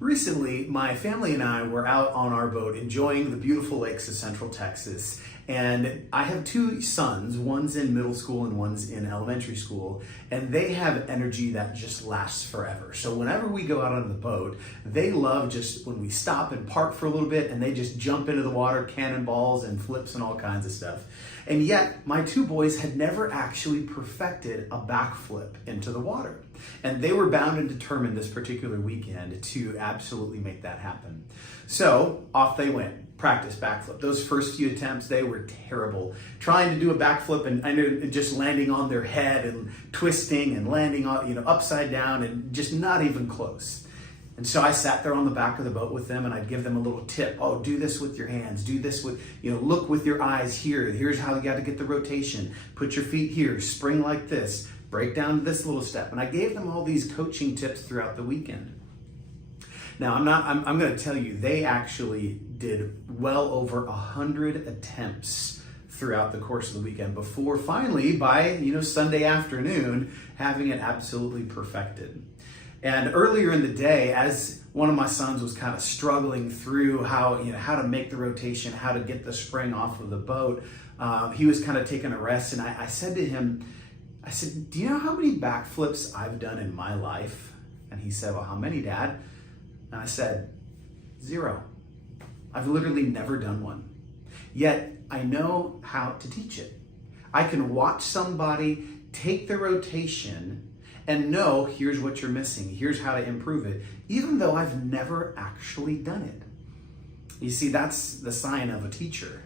Recently, my family and I were out on our boat enjoying the beautiful lakes of Central Texas. And I have two sons, one's in middle school and one's in elementary school, and they have energy that just lasts forever. So whenever we go out on the boat, they love just when we stop and park for a little bit and they just jump into the water, cannonballs and flips and all kinds of stuff. And yet my two boys had never actually perfected a backflip into the water. And they were bound and determined this particular weekend to absolutely make that happen. So off they went. Practice backflip. Those first few attempts, they were terrible. Trying to do a backflip and just landing on their head and twisting and landing on, upside down and just not even close. And so I sat there on the back of the boat with them and I'd give them a little tip. Oh, do this with your hands. Do this with, look with your eyes here. Here's how you got to get the rotation. Put your feet here. Spring like this. Break down to this little step. And I gave them all these coaching tips throughout the weekend. Now, I'm going to tell you, they actually did well over 100 attempts throughout the course of the weekend before finally, by Sunday afternoon, having it absolutely perfected. And earlier in the day, as one of my sons was kind of struggling through how to make the rotation, how to get the spring off of the boat, he was kind of taking a rest. And I said to him, do you know how many backflips I've done in my life? And he said, well, how many, Dad? And I said, 0. I've literally never done one. Yet I know how to teach it. I can watch somebody take the rotation and know here's what you're missing, here's how to improve it, even though I've never actually done it. You see, that's the sign of a teacher.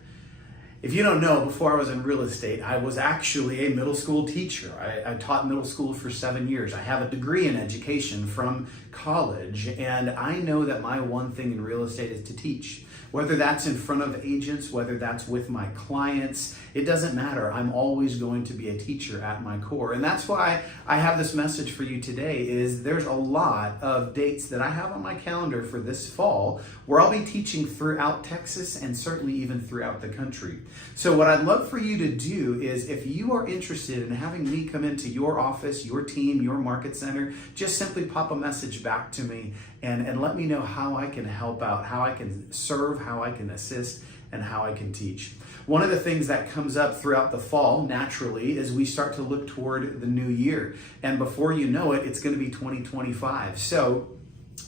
If you don't know, before I was in real estate, I was actually a middle school teacher. I taught middle school for 7 years. I have a degree in education from college, and I know that my one thing in real estate is to teach. Whether that's in front of agents, whether that's with my clients, it doesn't matter. I'm always going to be a teacher at my core. And that's why I have this message for you today is there's a lot of dates that I have on my calendar for this fall where I'll be teaching throughout Texas and certainly even throughout the country. So what I'd love for you to do is if you are interested in having me come into your office, your team, your market center, just simply pop a message back to me and let me know how I can help out, how I can serve, how I can assist, and how I can teach. One of the things that comes up throughout the fall, naturally, is we start to look toward the new year. And before you know it, it's going to be 2025. So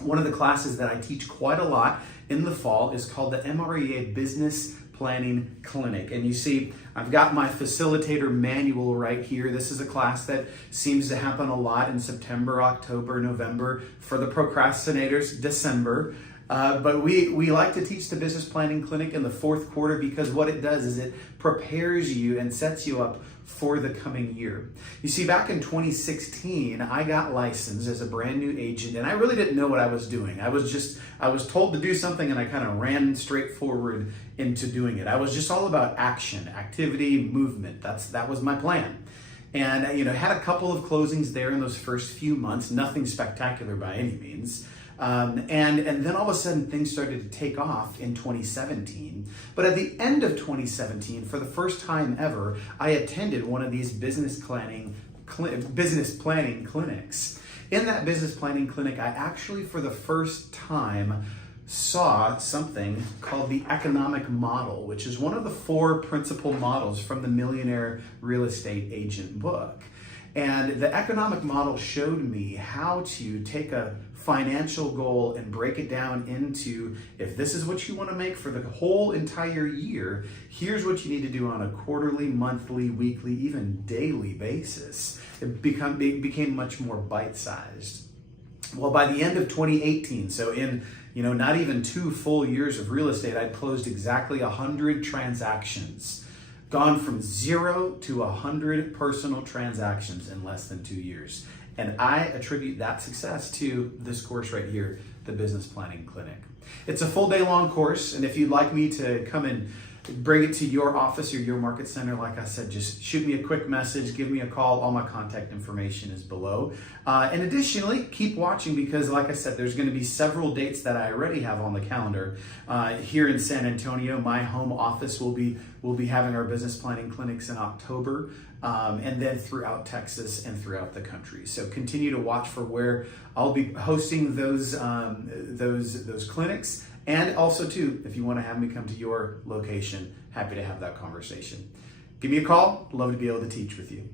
one of the classes that I teach quite a lot in the fall is called the MREA Business Planning Clinic. And you see, I've got my facilitator manual right here. This is a class that seems to happen a lot in September, October, November. For the procrastinators, December. But we like to teach the Business Planning Clinic in the fourth quarter because what it does is it prepares you and sets you up for the coming year. You see, back in 2016, I got licensed as a brand new agent and I really didn't know what I was doing. I was told to do something and I kind of ran straight forward into doing it. I was just all about action, activity, movement. That was my plan. And had a couple of closings there in those first few months, nothing spectacular by any means. And then all of a sudden things started to take off in 2017. But at the end of 2017, for the first time ever, I attended one of these business planning clinics. In that business planning clinic, I actually for the first time saw something called the economic model, which is one of the 4 principal models from the Millionaire Real Estate Agent book. And the economic model showed me how to take a financial goal and break it down into, if this is what you want to make for the whole entire year, here's what you need to do on a quarterly, monthly, weekly, even daily basis. It became much more bite-sized. Well, by the end of 2018, so in not even 2 full years of real estate, I'd closed exactly 100 transactions. Gone from 0 to 100 personal transactions in less than 2 years. And I attribute that success to this course right here, the Business Planning Clinic. It's a full day long course, and if you'd like me to come and bring it to your office or your market center, like I said, just shoot me a quick message, give me a call. All my contact information is below. And additionally, keep watching because, like I said, there's going to be several dates that I already have on the calendar. Here in San Antonio, my home office will be having our business planning clinics in October, and then throughout Texas and throughout the country. So continue to watch for where I'll be hosting those clinics. And also, too, if you want to have me come to your location, happy to have that conversation. Give me a call. Love to be able to teach with you.